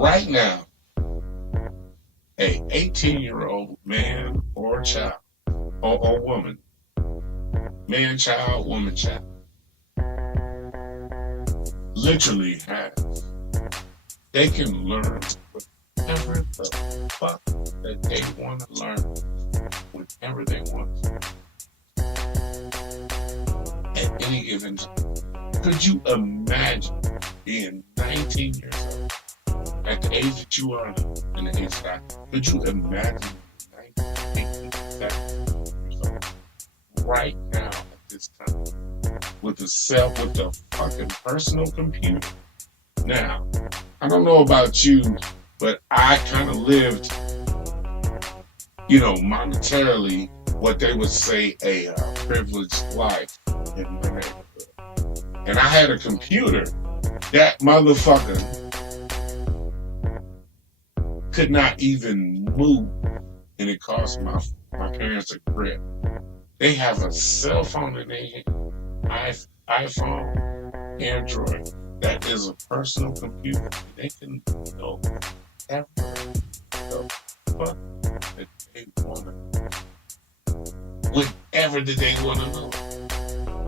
Right now, a 18-year-old man or child or woman, man, child, woman, child, literally they can learn whatever the fuck that they want to learn whenever they want at any given time. Could you imagine being 19 years old at the age that you are now, and the age that could you imagine 19 years old right now at this time with the fucking personal computer? Now, I don't know about you, but I kind of lived, monetarily, what they would say a privileged life in my neighborhood. And I had a computer. That motherfucker could not even move. And it cost my parents a grip. They have a cell phone in their hand, iPhone, Android, that is a personal computer. They can know ever the fuck that they want to, whatever that they want to know.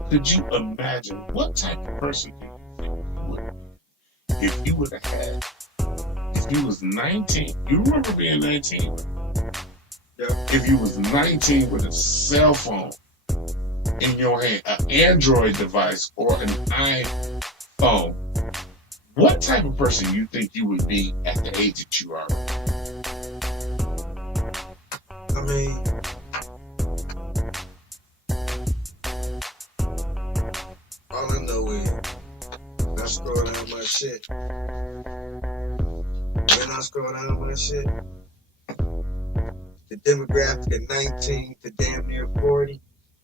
Could you imagine what type of person do you think you would be if you would have had, if you was 19, you remember being 19? Yeah. If you was 19 with a cell phone in your hand, an Android device or an iPhone, what type of person you think you would be at the age that you are? I mean, all I know is when I scroll down my shit, the demographic of 19 to damn near 40,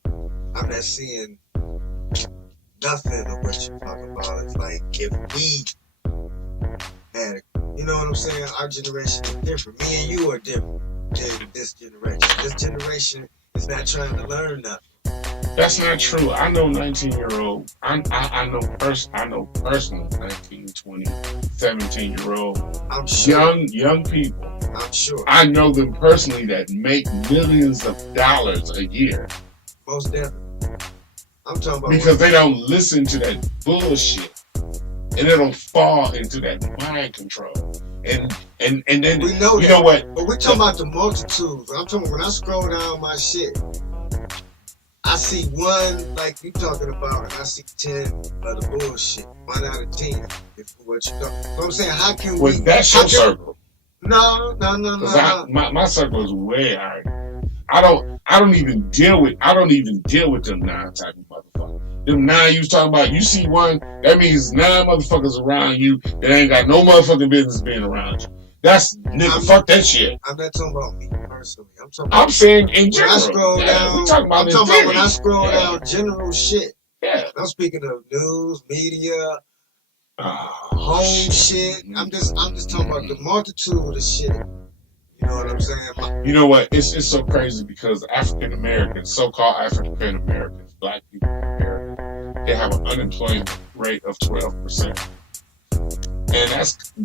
I'm not seeing nothing of what you're talking about. It's like if we had, you know what I'm saying? Our generation is different. Me and you are different than this generation. This generation is not trying to learn nothing. That's not true. I know 19-year-old. I know personal 19, 20, 17-year-old. I'm sure. Young people. I'm sure. I know them personally that make millions of dollars a year. Most definitely. I'm talking about because they don't listen to that bullshit, and they don't fall into that mind control. And then we know you know what? But we're talking about the multitudes. I'm talking when I scroll down my shit, I see one like you talking about, and I see 10 of the bullshit. 1 out of 10. If what you talking. So I'm saying, how can we? That's your circle. No. My circle is way higher. I don't even deal with them 9 type of motherfuckers. Them 9 you was talking about, you see one, that means 9 motherfuckers around you that ain't got no motherfucking business being around you. That's fuck that shit. I'm not talking about me personally. I'm saying in general. When I scroll down, we talking about when I scroll down general shit. Yeah. I'm speaking of news, media, home shit. I'm just talking about the multitude of shit. You know what I'm saying? You know what? It's so crazy because African Americans, so-called African Americans, black people in America, they have an unemployment rate of 12%, and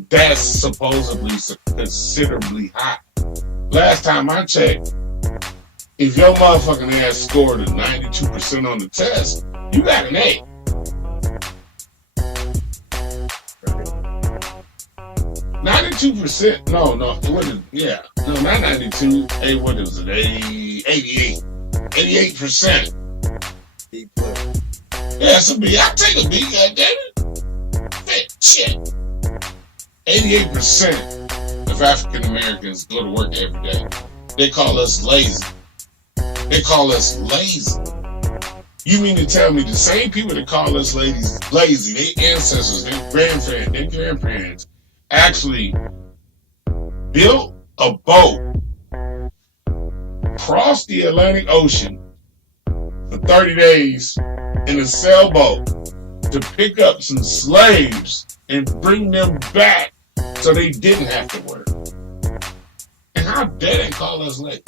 that's supposedly considerably high. Last time I checked, if your motherfucking ass scored a 92% on the test, you got an A. 92%? No, what is, yeah. No, not 92. Hey, what is it? 88. 88%. B plus. Yeah, it's a B. I'll take a B, goddammit. Shit. 88% of African Americans go to work every day. They call us lazy. You mean to tell me the same people that call us lazy, their ancestors, their grandparents, actually built a boat, crossed the Atlantic Ocean for 30 days in a sailboat to pick up some slaves and bring them back so they didn't have to work. And how dare they call us lazy?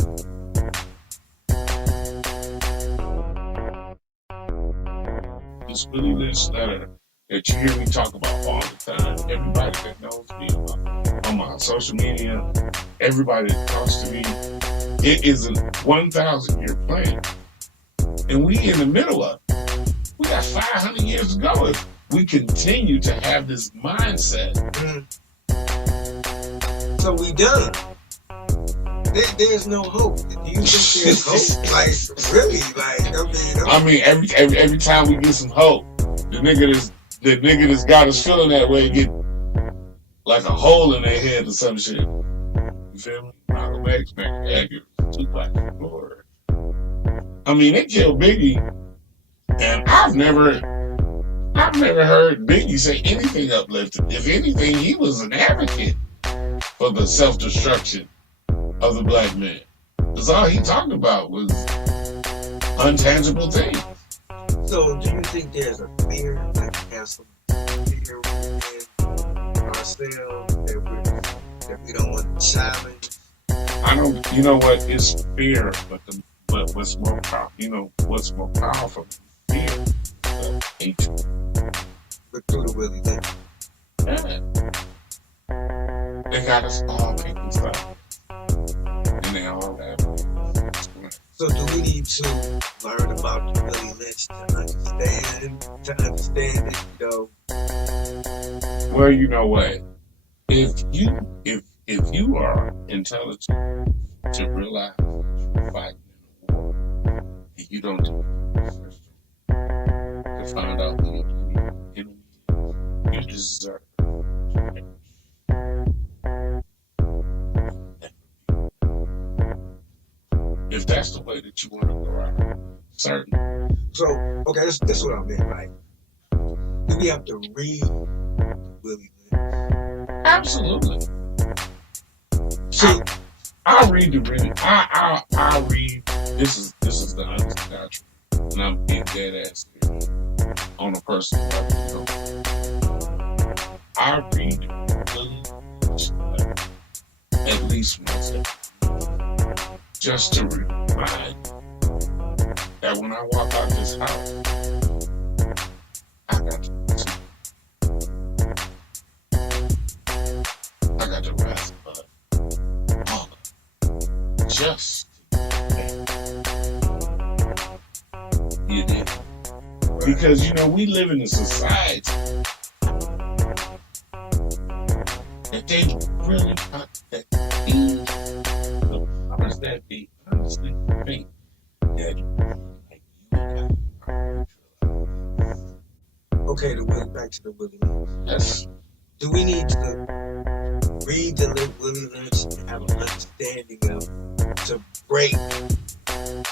This Willie Lynch letter that you hear me talk about all the time, everybody that knows me, I'm about social media, everybody that talks to me, it is a 1,000-year plan. And we in the middle of it. We got 500 years to go if we continue to have this mindset. So we done. There's no hope. Do you think there's hope? Like, really? Like, I mean, every time we get some hope, the nigga that's got us feeling that way get like a hole in their head or some shit. You feel me? Malcolm X, man, Edgar, Tupac, Lord. I mean, they killed Biggie, and I've never heard Biggie say anything uplifting. If anything, he was an advocate for the self-destruction of the black man. Because all he talked about was untangible things. So, do you think there's a fear, like we have some fear within ourselves that we don't want to challenge? I don't. You know what? It's fear, but what's more powerful? You know what's more powerful than fear? Hatred. But through the Willie Lynch. Yeah. They got us all picking stuff, and they all have. So do we need to learn about the Willie Lynch to understand it, you know? Well, you know what? If you are intelligent to realize you're fighting in a war, and you don't do research to find out who your enemy is, you deserve. If that's the way that you want to go out, certainly. So, okay, this is what I meant, right? Do we have to read Willie Lynch? Absolutely. See, I read the reading. I read. This is the honest God truth, and I'm being dead ass serious on a personal level. You know, I read Willie Lynch at least once a day. Just to remind that when I walk out this house, I got to rise above all of it. Just you did. Because you know we live in a society that they really not that easy. That be honestly think that like you got. Okay, back to the Willie Lynch. Yes. Do we need to read the Willie Lynch and have an understanding of to break?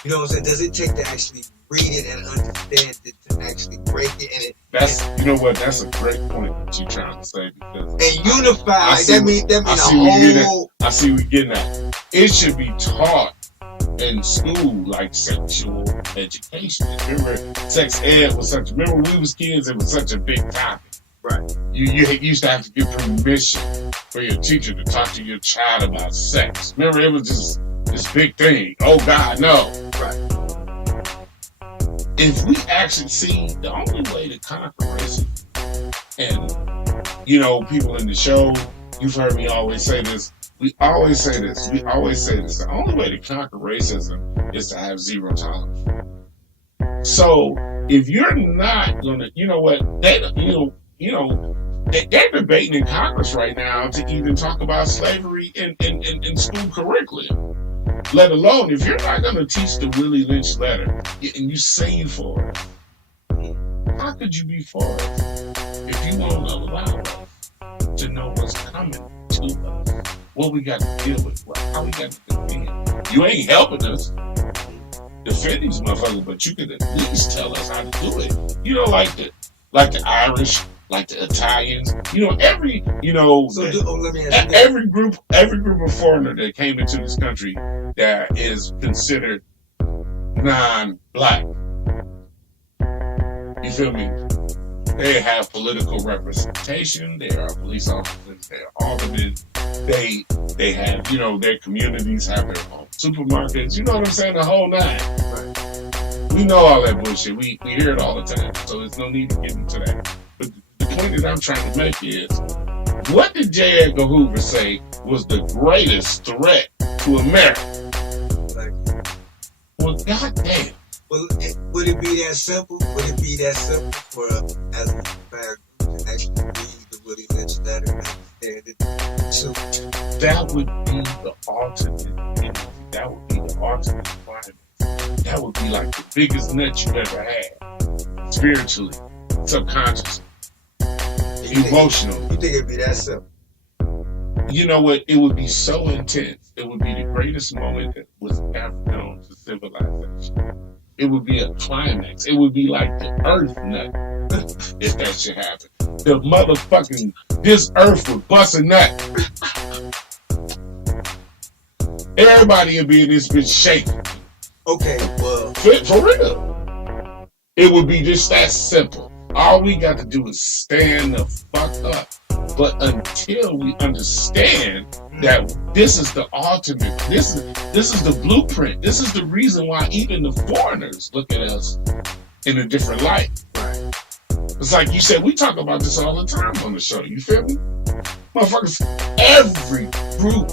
You know what I'm saying? Does it take to actually read it and understand it to actually break it? You know what? That's a great point that you're trying to say because and unify. That means I see we getting at. It should be taught in school like sexual education. Remember, sex ed was remember when we was kids, it was such a big topic. Right. You used to have to get permission for your teacher to talk to your child about sex. Remember, it was just this big thing. Oh God, no. Right. If we actually see the only way to conquer racism, and you know, people in the show, you've heard me always say this. We always say this. The only way to conquer racism is to have zero tolerance. So if you're not gonna, you know what, they're debating in Congress right now to even talk about slavery in school curriculum. Let alone if you're not gonna teach the Willie Lynch letter and you say you for it, how could you be for it if you won't allow us to know what's coming to us? What we got to deal with, how we got to defend. You ain't helping us defend these motherfuckers, but you can at least tell us how to do it. You know, like the Irish, like the Italians. You know, every group of foreigner that came into this country that is considered non-black. You feel me? They have political representation. They are police officers. They are aldermen. They have, you know, their communities have their own supermarkets. You know what I'm saying? The whole nine. Right. We know all that bullshit. We hear it all the time. So there's no need to get into that. But the point that I'm trying to make is, what did J. Edgar Hoover say was the greatest threat to America. Like, Well, goddamn. well, would it be that simple? Would it be that simple for as a bad group to actually read the Willie Lynch letter and understand it too? That would be the ultimate energy. That would be the ultimate climax. That would be like the biggest nut you've ever had. Spiritually, subconsciously, emotionally. You think it'd be that simple? You know what? It would be so intense. It would be the greatest moment that was ever known to civilization. It would be a climax. It would be like the earth nut, if that should happen. The motherfucking, this earth would bust a nut. Everybody would be in this bitch shaking. Okay, well, For real. It would be just that simple. All we got to do is stand the fuck up. But until we understand that this is the ultimate, this is the blueprint, this is the reason why even the foreigners look at us in a different light. right. It's like you said, we talk about this all the time on the show. You feel me? Motherfuckers, every group,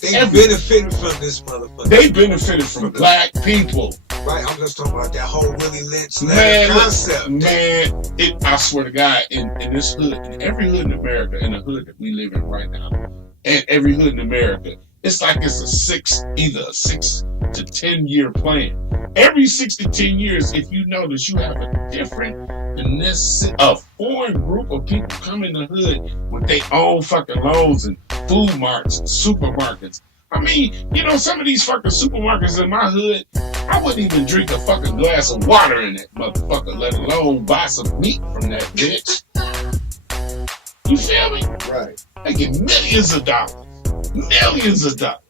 They benefited from this motherfucker. they benefited from black people. Right, I'm just talking about that whole Willie Lynch Man, concept. Man, I swear to God, in this hood, in every hood in America, in the hood that we live in right now, and every hood in America, it's like it's either a 6 to 10 year plan. Every 6 to 10 years, if you notice, you have a different, a foreign group of people come in the hood with their own fucking loans and food marts and supermarkets. I mean, you know, some of these fucking supermarkets in my hood, I wouldn't even drink a fucking glass of water in that motherfucker, let alone buy some meat from that bitch. You feel me? Right. They get millions of dollars. Millions of dollars.